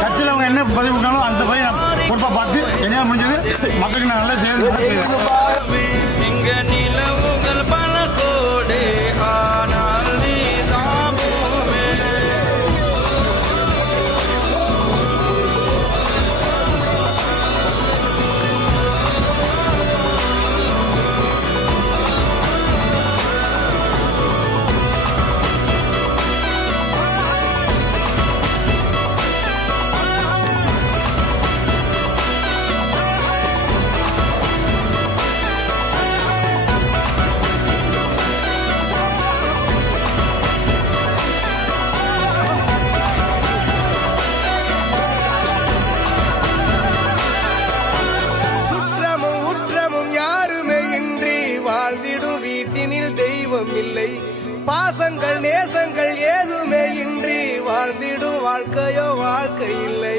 கட்சியில் அவங்க என்ன பதிவு விட்டாலும் அந்த பதிவு பொறுப்பா பார்த்து என்ன முடிஞ்சது மக்களுக்கு நான் நல்லா செய்யணும். வீட்டினில் தெய்வம் இல்லை, பாசங்கள் நேசங்கள் ஏதுமே இன்றி வாழ்ந்திடும் வாழ்க்கையோ வாழ்க்கை இல்லை.